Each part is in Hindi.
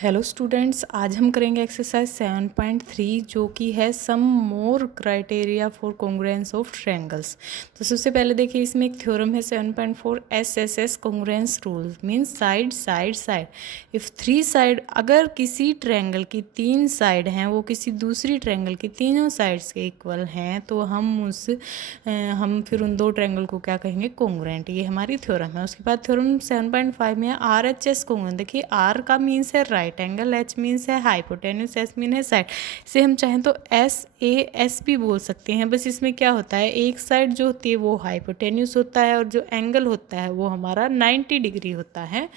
हेलो स्टूडेंट्स, आज हम करेंगे एक्सरसाइज 7.3 जो कि है some more criteria for congruence of triangles. तो सबसे पहले देखिए, इसमें एक थ्योरम है 7.4 SSS congruence rule means side side side. If three side, अगर किसी ट्रायंगल की तीन साइड हैं वो किसी दूसरी ट्रायंगल की तीनों साइड्स के इक्वल हैं तो हम फिर उन दो ट्रायंगल को क्या कहेंगे, कॉन्ग्रुएंट। ये हमारी थ्योरम है। उसके बाद थ्योरम 7.5 में RHS कॉन्ग्रुएंट। देखिए, R का मीन्स है राइट एंगल, H मीन्स है हाइपोटेन्यूस, S मीन है साइड। इसे हम चाहें तो SAS भी बोल सकते हैं। बस इसमें क्या होता है, एक साइड जो होती है वो हाइपोटेन्यूस होता है और जो एंगल होता है वो हमारा 90 डिग्री होता है।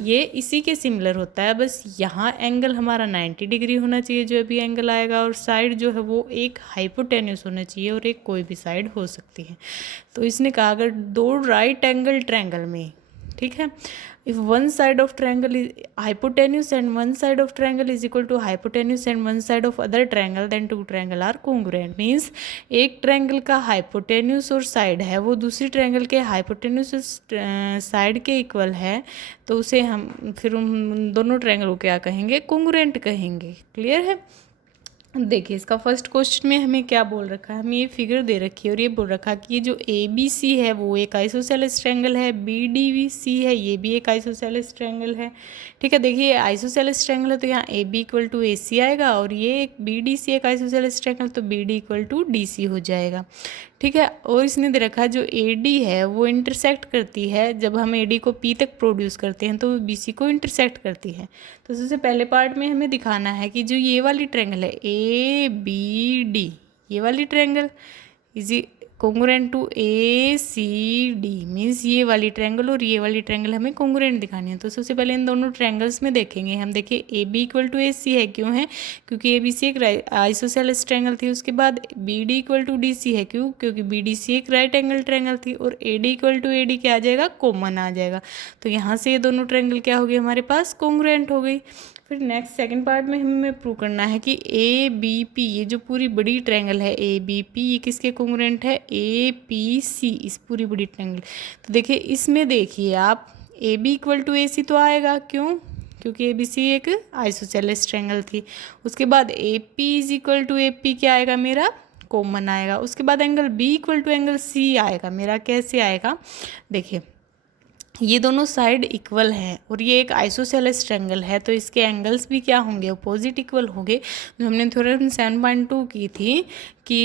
ये इसी के सिमिलर होता है, बस यहाँ एंगल हमारा 90 डिग्री होना चाहिए जो भी एंगल आएगा, और साइड जो है वो एक हाइपोटेन्यूस होना चाहिए और एक कोई भी साइड हो सकती है। तो इसने कहा अगर दो राइट एंगल ट्रायंगल में, ठीक है, if one side of triangle is hypotenuse and one side of triangle is equal to hypotenuse and one side of other triangle, then two triangle are congruent। Means एक ट्रायंगल का हाइपोटेन्यूस और साइड है वो दूसरी ट्रायंगल के हाइपोटेन्यूस साइड के इक्वल है, तो उसे हम फिर उन दोनों ट्रायंगल को क्या कहेंगे, कॉन्ग्रुएंट कहेंगे। क्लियर है। देखिए, इसका फर्स्ट क्वेश्चन में हमें क्या बोल रखा है, हमें ये फिगर दे रखी है और ये बोल रखा है कि ये जो ABC है वो एक आइसोसेलेस ट्रायंगल है, BDC है ये भी एक आइसोसेलेस ट्रायंगल है। ठीक है, देखिए आइसोसेलेस ट्रायंगल है तो यहाँ AB इक्वल टू AC आएगा, और ये एक BDC एक आइसोसेलेस ट्रायंगल तो BD इक्वल टू DC हो जाएगा। ठीक है, और इसने दे रखा है जो AD है वो इंटरसेक्ट करती है, जब हम AD को P तक प्रोड्यूस करते हैं तो BC को इंटरसेक्ट करती है। तो सबसे पहले पार्ट में हमें दिखाना है कि जो ये वाली ट्रायंगल है ABD, ये वाली triangle is congruent to ACD, means ये वाली ट्रायंगल और ये वाली ट्रायंगल हमें कॉन्ग्रुएंट दिखानी है। तो सबसे पहले इन दोनों ट्रायंगल्स में देखेंगे हम। देखिए AB इक्वल टू AC है, क्यों है, क्योंकि ABC एक आइसोसेलेस ट्रायंगल थी। उसके बाद BD इक्वल टू DC है, क्यों, क्योंकि BDC एक राइट एंगल ट्रायंगल थी। और AD इक्वल टू AD क्या आ जाएगा, कॉमन आ जाएगा। तो यहाँ से ये दोनों ट्रायंगल क्या हो गई हमारे पास, कॉन्ग्रुएंट हो गई। फिर नेक्स्ट सेकंड पार्ट में हमें प्रूव करना है कि ABP, ये जो पूरी बड़ी ट्रायंगल है ABP, ये किसके कॉन्ग्रुएंट है, APC, इस पूरी बड़ी ट्रायंगल। तो देखिए इसमें देखिए आप AB इक्वल टू AC तो आएगा, क्यों, क्योंकि ABC एक आइसोसेलेस ट्रायंगल थी। उसके बाद AP is equal to AP क्या आएगा मेरा, कॉमन आएगा। उसके बाद angle B equal to angle C आएगा मेरा। कैसे आएगा, देखिए ये दोनों साइड इक्वल हैं और ये एक आइसोसेलेस ट्रायंगल है तो इसके एंगल्स भी क्या होंगे, अपोजिट इक्वल होंगे। जो हमने थ्योरम 7.2 की थी कि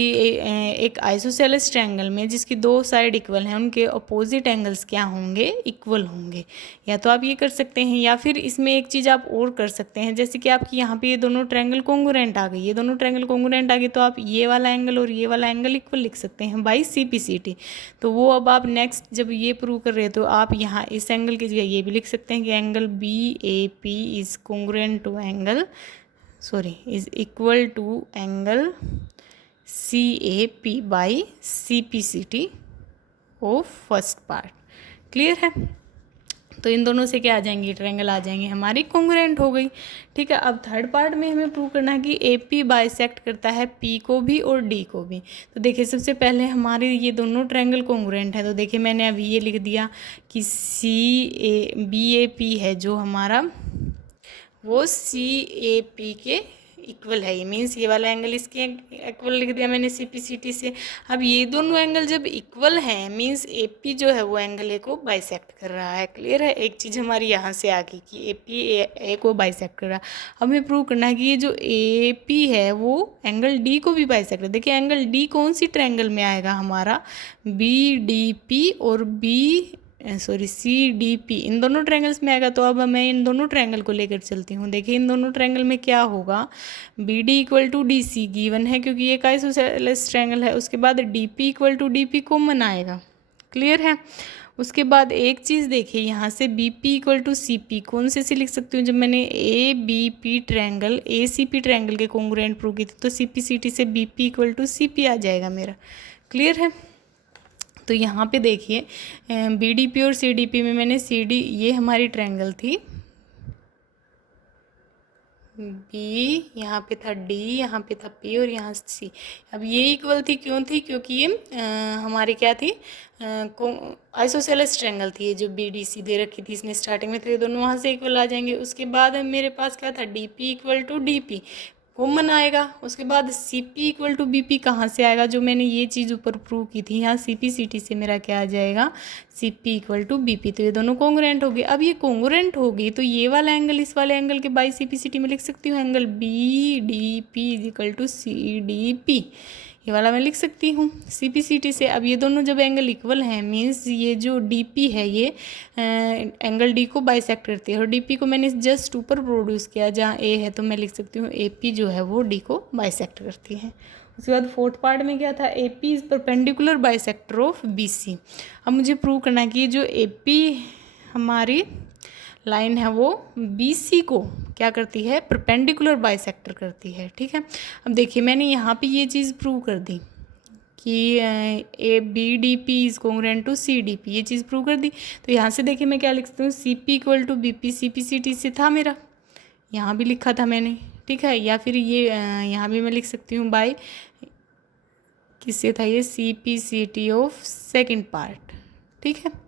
एक आइसोसेलेस ट्रायंगल में जिसकी दो साइड इक्वल हैं उनके अपोजिट एंगल्स क्या होंगे, इक्वल होंगे। या तो आप ये कर सकते हैं, या फिर इसमें एक चीज़ आप और कर सकते हैं, जैसे कि आपकी यहाँ पे ये दोनों ट्रायंगल कॉन्ग्रुएंट आ गई, ये दोनों ट्रायंगल कॉन्ग्रुएंट आ गई तो आप ये वाला एंगल और ये वाला एंगल इक्वल लिख सकते हैं बाई CPCT। तो वो अब आप नेक्स्ट जब ये प्रूव कर रहे हो तो आप यहाँ इस एंगल की जगह ये भी लिख सकते हैं कि angle BAP is congruent to angle is equal to angle CAP by CPCT of first part. Clear है। तो इन दोनों से क्या आ जाएंगे, ट्रायंगल आ जाएंगे हमारी, कॉन्ग्रुएंट हो गई। ठीक है, अब थर्ड पार्ट में हमें प्रूव करना है कि AP बाइसेक्ट करता है P को भी और D को भी। तो देखिए सबसे पहले हमारे ये दोनों ट्रायंगल कॉन्ग्रुएंट है, तो देखिए मैंने अभी ये लिख दिया कि BAP है जो हमारा वो CAP के इक्वल है। ये मीन्स ये वाला एंगल इसके इक्वल लिख दिया मैंने CPCT से। अब ये दोनों एंगल जब इक्वल हैं मीन्स AP जो है वो एंगल A को बाइसेक्ट कर रहा है। क्लियर है, एक चीज़ हमारी यहाँ से आ गई कि AP A को बाइसेक्ट कर रहा है। हमें प्रूव करना है कि ये जो AP है वो एंगल D को भी बाइसेक्ट कर। देखिए एंगल D कौन सी ट्रायंगल में आएगा हमारा, BDP और CDP, इन दोनों ट्रायंगल्स में आएगा। तो अब मैं इन दोनों ट्रायंगल को लेकर चलती हूँ। देखिए इन दोनों ट्रायंगल में क्या होगा, BD equal to DC given है क्योंकि ये एक आइसोसेलेस ट्रायंगल है। उसके बाद DP equal to DP common आएगा। क्लियर है। उसके बाद एक चीज़ देखिए यहाँ से BP इक्वल टू CP कौन से लिख सकती हूँ, जब मैंने ABP ट्रायंगल ACP ट्रायंगल के कॉन्ग्रुएंट प्रूव की थी तो CPCT से BP इक्वल टू CP आ जाएगा मेरा। क्लियर है। तो यहाँ पे देखिए BDP और CDP में मैंने CD, ये हमारी ट्रायंगल थी बी, यहाँ पे था डी, यहाँ पे था पी और यहाँ सी। अब ये इक्वल थी, क्यों थी? क्योंकि ये हमारी क्या थी, आइसोसेलेस ट्रायंगल थी। ये जो बी डी सी दे रखी थी इसने स्टार्टिंग में, तो ये दोनों वहाँ से इक्वल आ जाएंगे। उसके बाद मेरे पास क्या था, D P equal to D P common आएगा। उसके बाद C P equal to B P कहाँ से आएगा, जो मैंने ये चीज़ ऊपर प्रूव की थी, यहाँ सी पी सी टी से मेरा क्या आ जाएगा, C P equal to B P. तो ये दोनों कॉन्ग्रुएंट हो गए। अब ये कॉन्ग्रुएंट होगी तो ये वाला एंगल इस वाले एंगल के by C P C T में लिख सकती हूँ, angle B D P is equal to C D P. ये वाला मैं लिख सकती हूँ सी पी सी टी से। अब ये दोनों जब एंगल इक्वल हैं, मीन्स ये जो डी पी है ये एंगल डी को बाइसेक्ट करती है, और डी पी को मैंने जस्ट ऊपर प्रोड्यूस किया जहाँ ए है, तो मैं लिख सकती हूँ ए पी जो है वो डी को बाइसेक्ट करती है। उसके बाद फोर्थ पार्ट में क्या था, A P is perpendicular bisector of B C. अब मुझे प्रूव करना है कि जो ए पी हमारी लाइन है वो बी सी को क्या करती है, परपेंडिकुलर बाइसेक्टर करती है। ठीक है, अब देखिए मैंने यहाँ पे ये चीज़ प्रूव कर दी कि A B D P is congruent to C D P, ये चीज़ प्रूव कर दी। तो यहाँ से देखिए मैं क्या लिख सकती हूँ, C P equal to B P, C P C T से था मेरा, यहाँ भी लिखा था मैंने। ठीक है, या फिर ये यहाँ भी मैं लिख सकती हूँ बाय किससे था, ये C P C T of second part. ठीक है,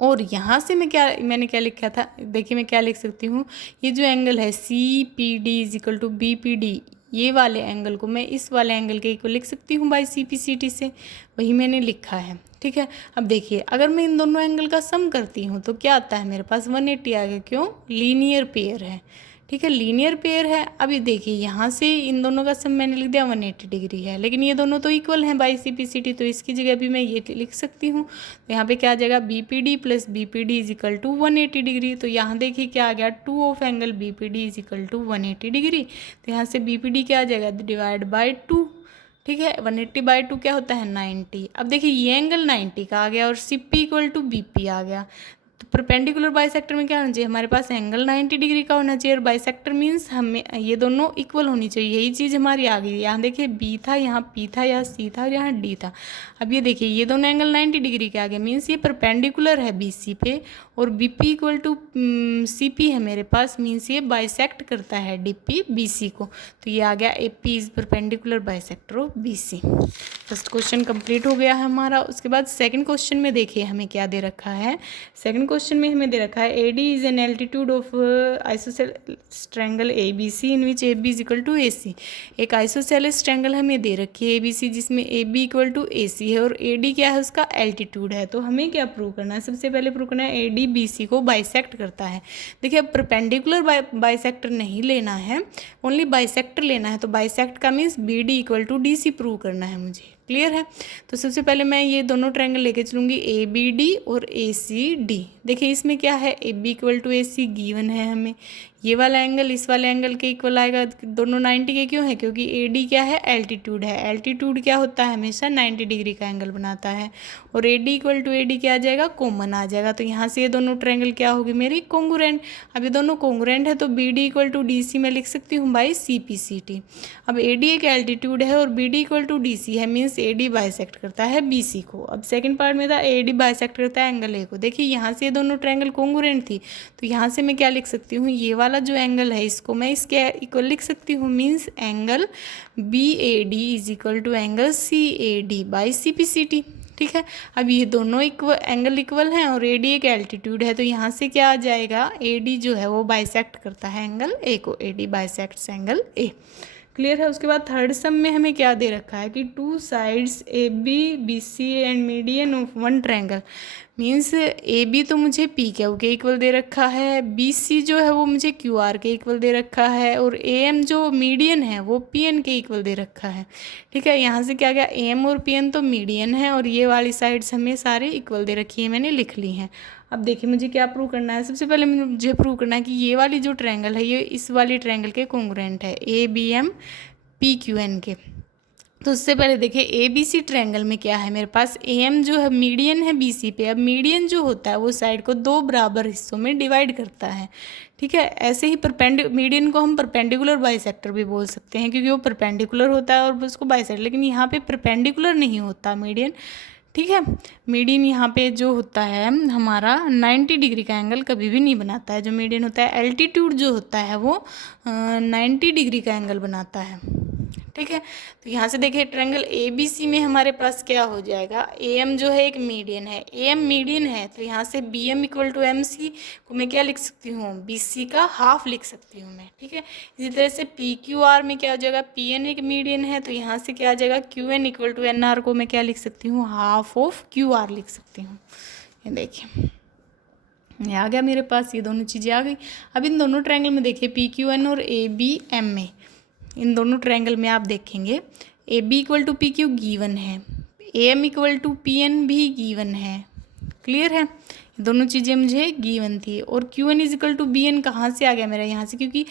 और यहाँ से मैंने क्या लिखा था, देखिए मैं क्या लिख सकती हूँ, ये जो एंगल है C P D is equal to B P D, ये वाले एंगल को मैं इस वाले एंगल के इक्वल लिख सकती हूँ by C P C T से, वही मैंने लिखा है। ठीक है, अब देखिए अगर मैं इन दोनों एंगल का सम करती हूँ तो क्या आता है, मेरे पास 180 आ गया। क्यों? लीनियर पेयर है। ठीक है, लीनियर पेयर है। अभी देखिए यहाँ से इन दोनों का सम मैंने लिख दिया 180 डिग्री है, लेकिन ये दोनों तो इक्वल हैं by C P C T, तो इसकी जगह भी मैं ये लिख सकती हूँ। तो यहाँ पे क्या आ जाएगा, B P D plus B P D is equal to 180 degree. तो यहाँ देखिए क्या आ गया, 2 of angle B P D is equal to 180 degree. तो यहाँ से बी पी डी क्या आ जाएगा, डिवाइड बाई 2। ठीक है, 180 बाई 2 क्या होता है, 90। अब देखिए ये एंगल 90 का आ गया और C P equal to B P आ गया। तो परपेंडिकुलर बाइसेक्टर में क्या होना चाहिए, हमारे पास एंगल 90 डिग्री का होना चाहिए, और बाइसेक्टर मीन्स हमें ये दोनों इक्वल होनी चाहिए। यही चीज़ हमारी आ गई। यहाँ देखिए बी था, यहाँ पी था, यहाँ सी था और यहाँ डी था। अब ये देखिए ये दोनों एंगल 90 डिग्री के आ गए, मीन्स ये परपेंडिकुलर है बी सी पे, और B P equal to C P है मेरे पास, मीन्स ये बाइसेक्ट करता है डी पी बी सी को। तो ये आ गया A P is perpendicular bisector of B C. First question complete हो गया है हमारा। उसके बाद सेकंड क्वेश्चन में देखिए हमें क्या दे रखा है। सेकंड क्वेश्चन में हमें दे रखा है A D is an altitude of isosceles triangle A B C in which A B is equal to A C. एक आइसोसेलेस ट्रायंगल हमें दे रखी है ए बी सी, जिसमें ए बी इक्वल टू ए सी है और ए डी क्या है, उसका एल्टीट्यूड है। तो हमें क्या प्रूव करना है, सबसे पहले प्रूव करना है ए डी बी सी को बाइसेक्ट करता है। देखिए अब परपेंडिकुलर बाइसेक्टर नहीं लेना है, ओनली बाइसेक्टर लेना है। तो बाइसेक्ट का means B D equal to D C prove करना है मुझे। क्लियर है? तो सबसे पहले मैं ये दोनों ट्रायंगल लेके चलूँगी ए बी डी और ए सी डी। देखिए इसमें क्या है, A B equal to A C given है हमें, ये वाला एंगल इस वाले एंगल के इक्वल आएगा। दोनों 90 के क्यों है, क्योंकि ए डी क्या है, एल्टीट्यूड है। एल्टीट्यूड क्या होता है, हमेशा 90 डिग्री का एंगल बनाता है। और A D equal to A D क्या आ जाएगा, कॉमन आ जाएगा। तो यहाँ से ये दोनों ट्रायंगल क्या होगी मेरी, कॉन्ग्रुएंट। अब ये दोनों कॉन्ग्रुएंट है तो B D equal to D C मैं लिख सकती हूँ by C P C T. अब ए डी एक एल्टीट्यूड है और B D equal to D C है, मीन्स ए डी बाइसेक्ट करता है बी सी को। अब सेकंड पार्ट में था ए डी बाइसेक्ट करता है एंगल ए को। देखिए यहाँ से ये दोनों ट्रायंगल कॉन्ग्रुएंट थी, तो यहाँ से मैं क्या लिख सकती हूँ, ये वाला जो एंगल है इसको मैं इसके इक्वल लिख सकती हूँ, means angle B A D is equal to angle C A D by C P C T. ठीक है, अब ये दोनों एंगल इक्वल हैं और ए डी एक एल्टीट्यूड है, तो यहाँ से क्या आ जाएगा, ए डी जो है वो बाइसेक्ट करता है एंगल ए को, A D bisects angle A. Clear है? उसके बाद थर्ड सम में हमें क्या दे रखा है कि 2 sides A B B C and median of one triangle. Means A B तो मुझे पी क्यू के इक्वल दे रखा है, बी सी जो है वो मुझे क्यू आर के इक्वल दे रखा है, और ए एम जो मीडियन है वो पी एन के इक्वल दे रखा है। ठीक है, यहाँ से क्या गया, ए एम और पी एन तो मीडियन है और ये वाली साइड्स हमें सारे इक्वल दे रखी है, मैंने लिख ली हैं। अब देखिए मुझे क्या प्रूव करना है, सबसे पहले मुझे प्रूव करना है कि ये वाली जो ट्रायंगल है ये इस वाली ट्रायंगल के कॉन्ग्रुएंट है, A B M P Q N के। तो उससे पहले देखिए ए बी सी ट्रायंगल में क्या है, मेरे पास ए एम जो है मीडियन है बी सी पे। अब मीडियन जो होता है वो साइड को 2 बराबर हिस्सों में डिवाइड करता है। ठीक है, ऐसे ही मीडियन को हम परपेंडिकुलर बाइसेक्टर भी बोल सकते हैं, क्योंकि वो परपेंडिकुलर होता है और उसको बाइसेक्टर, लेकिन यहाँ पे परपेंडिकुलर नहीं होता मीडियन। ठीक है। मीडियन यहाँ पे जो होता है हमारा 90 डिग्री का एंगल कभी भी नहीं बनाता है। जो मीडियन होता है, एल्टीट्यूड जो होता है वो 90 डिग्री का एंगल बनाता है। ठीक है। तो यहाँ से देखिए ट्रायंगल ABC में हमारे पास क्या हो जाएगा, AM जो है एक मीडियन है, AM मीडियन है, तो यहाँ से BM इक्वल टू MC को मैं क्या लिख सकती हूँ, BC का हाफ लिख सकती हूँ मैं। ठीक है। इसी तरह से PQR में क्या हो जाएगा, PN एक मीडियन है, तो यहाँ से क्या आ जाएगा, QN इक्वल टू NR को मैं क्या लिख सकती हूँ, हाफ ऑफ QR लिख सकती हूँ। ये देखिए ये आ गया मेरे पास, ये दोनों चीज़ें आ गई। अब इन दोनों ट्रायंगल में देखिए PQN और ABM में, इन दोनों ट्रायंगल में आप देखेंगे AB equal to PQ given है, AM इक्वल टू PN भी गिवन है। क्लियर है, दोनों चीज़ें मुझे गिवन थी। और QN is equal to BN कहाँ से आ गया मेरा, यहाँ से, क्योंकि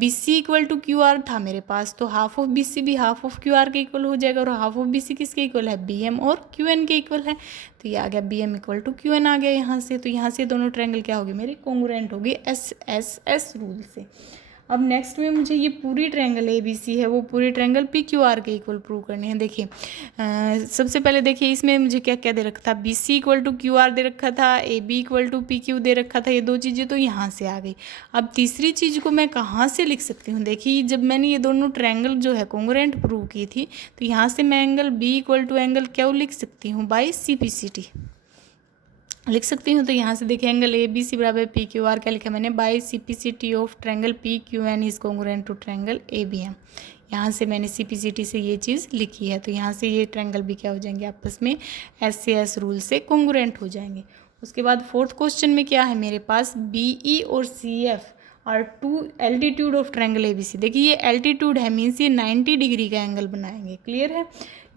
BC इक्वल टू QR था मेरे पास, तो हाफ ऑफ BC भी हाफ ऑफ QR के इक्वल हो जाएगा, और हाफ ऑफ BC किसके इक्वल है, BM और QN के इक्वल है। तो ये आ गया BM इक्वल टू QN आ गया यहाँ से। तो यहाँ से दोनों ट्रायंगल क्या होगी मेरे, कोंग्रुएंट होगी SSS रूल से। अब नेक्स्ट में मुझे ये पूरी ट्रायंगल ABC है वो पूरी ट्रायंगल PQR के इक्वल प्रूव करनी है। देखिए सबसे पहले देखिए इसमें मुझे क्या क्या दे रखा था, BC इक्वल टू QR दे रखा था, AB इक्वल टू PQ दे रखा था, ये दो चीज़ें तो यहाँ से आ गई। अब तीसरी चीज़ को मैं कहाँ से लिख सकती हूँ, देखिए जब मैंने ये दोनों ट्रायंगल जो है कोंग्रुएंट प्रूव की थी, तो यहाँ से मैं angle B equal to angle क्या लिख सकती हूँ, बाई CPCT लिख सकती हूँ। तो यहाँ से देखिए एंगल ABC बराबर PQR क्या लिखा मैंने, by CPCT of triangle PQN is congruent to triangle ABM। यहाँ से मैंने CPCT से ये चीज़ लिखी है। तो यहाँ से ये ट्रायंगल भी क्या हो जाएंगे, आपस में SAS रूल से कोंग्रुएंट हो जाएंगे। उसके बाद फोर्थ क्वेश्चन में क्या है मेरे पास, BE और CF और two altitude of triangle ABC। देखिए ये एल्टीट्यूड है, मीन्स ये 90 डिग्री का एंगल बनाएंगे। क्लियर है,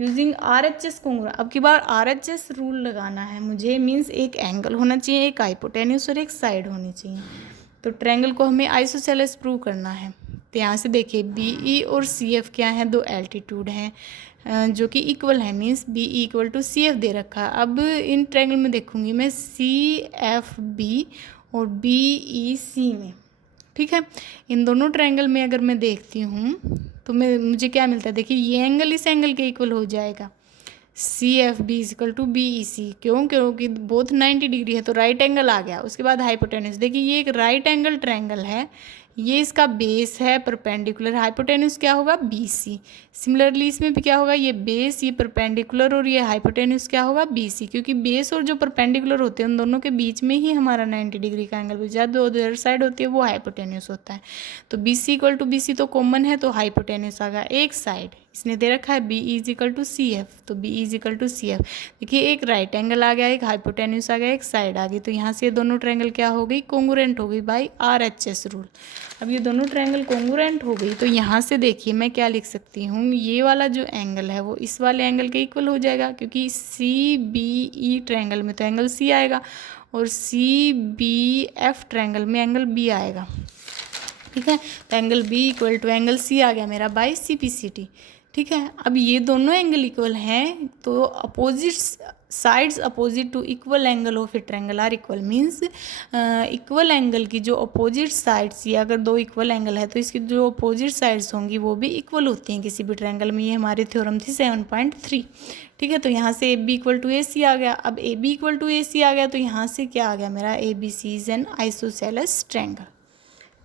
यूजिंग RHS कोंग्रुएंट। अब की बार RHS रूल लगाना है मुझे, मीन्स एक एंगल होना चाहिए, एक हाइपोटेन्यूस और एक साइड होनी चाहिए। तो ट्रायंगल को हमें आइसोसेलेस प्रूव करना है। तो यहाँ से देखिए BE और CF क्या है, दो एल्टीट्यूड हैं जो कि इक्वल है, means BE equal to CF दे रखा है। अब इन ट्रायंगल में देखूंगी मैं CFB और BEC में। ठीक है, इन दोनों ट्रायंगल में अगर मैं देखती हूँ तो मुझे क्या मिलता है, देखिए ये एंगल इस एंगल के इक्वल हो जाएगा, CFB is equal to BEC। क्योंकि बोथ 90 डिग्री है तो राइट एंगल आ गया। उसके बाद हाइपोटेन्यूस, देखिए ये एक राइट एंगल ट्रायंगल है, ये इसका बेस है परपेंडिकुलर, हाइपोटेन्यूस क्या होगा BC। सिमिलरली इसमें भी क्या होगा, ये बेस, ये परपेंडिकुलर और ये हाइपोटेन्यूस क्या होगा BC, क्योंकि बेस और जो परपेंडिकुलर होते हैं उन दोनों के बीच में ही हमारा 90 डिग्री का एंगल बन जाता है। जो अदर साइड होती है वो हाइपोटेन्यूस होता है। तो BC इक्वल टू BC तो कॉमन है, तो हाइपोटेन्यूस आ गया एक साइड। इसने दे रखा है BE is equal to CF, तो BE is equal to CF। देखिए एक राइट एंगल आ गया, एक हाइपोटेन्यूस आ गया, एक साइड आ गई। तो यहाँ से ये दोनों ट्रायंगल क्या हो गई, कोंग्रुएंट हो गई बाई RHS रूल। अब ये दोनों ट्रायंगल कोंग्रुएंट हो गई तो यहाँ से देखिए मैं क्या लिख सकती हूँ, ये वाला जो एंगल है वो इस वाले एंगल के इक्वल हो जाएगा, क्योंकि CBE ट्रायंगल में तो एंगल C आएगा और CBF ट्रायंगल में एंगल B आएगा। ठीक है, तो angle B equal to angle C आ गया मेरा बाई CPCT। ठीक है, अब ये दोनों एंगल इक्वल हैं तो opposite sides opposite to equal angle of a triangle are equal, means equal angle की जो अपोजिट साइड्स, या अगर दो इक्वल एंगल है तो इसकी जो अपोजिट साइड्स होंगी वो भी इक्वल होती हैं किसी भी ट्रायंगल में। ये हमारी थ्योरम थी 7.3। ठीक है, तो यहाँ से AB इक्वल टू AC आ गया। अब AB इक्वल टू AC आ गया तो यहाँ से क्या आ गया मेरा, ABC is an isosceles triangle.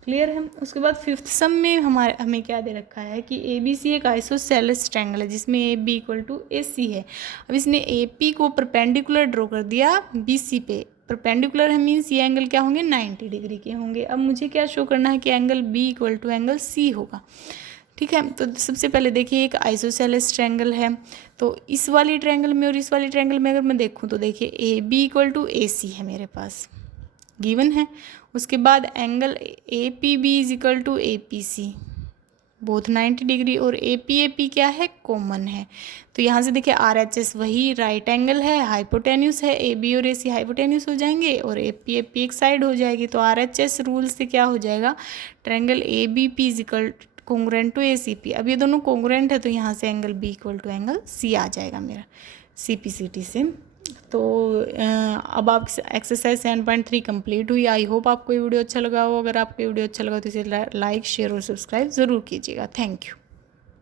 Clear है। उसके बाद फिफ्थ सम में हमें क्या दे रखा है कि ABC एक आइसोसेलेस ट्रायंगल है जिसमें AB इक्वल टू AC है। अब इसने AP को परपेंडिकुलर ड्रॉ कर दिया BC पे, परपेंडिकुलर है मीन्स ये एंगल क्या होंगे, 90 डिग्री के होंगे। अब मुझे क्या शो करना है कि angle B equal to angle C होगा। ठीक है, तो सबसे पहले देखिए एक आइसोसेलेस ट्रायंगल है, तो इस वाली ट्रायंगल में और इस वाली ट्रायंगल में अगर मैं देखूँ तो देखिए AB इक्वल टू AC है मेरे पास, गिवन है। उसके बाद angle APB is equal to APC, both 90 degree, और AP क्या है, कॉमन है। तो यहाँ से देखिए RHS वही राइट एंगल है, हाइपोटेन्यूस है, AB और AC हाइपोटेन्यूस हो जाएंगे और AP एक साइड हो जाएगी। तो RHS रूल से क्या हो जाएगा, triangle ABP is equal congruent to ACP। अब ये दोनों कोंग्रुएंट है तो यहाँ से angle B equal to angle C आ जाएगा मेरा CPCT से। तो अब आप एक्सरसाइज 7.3 कंप्लीट हुई। आई होप आपको ये वीडियो अच्छा लगा हो। अगर आपको ये वीडियो अच्छा लगा तो इसे लाइक, शेयर और सब्सक्राइब ज़रूर कीजिएगा। Thank you.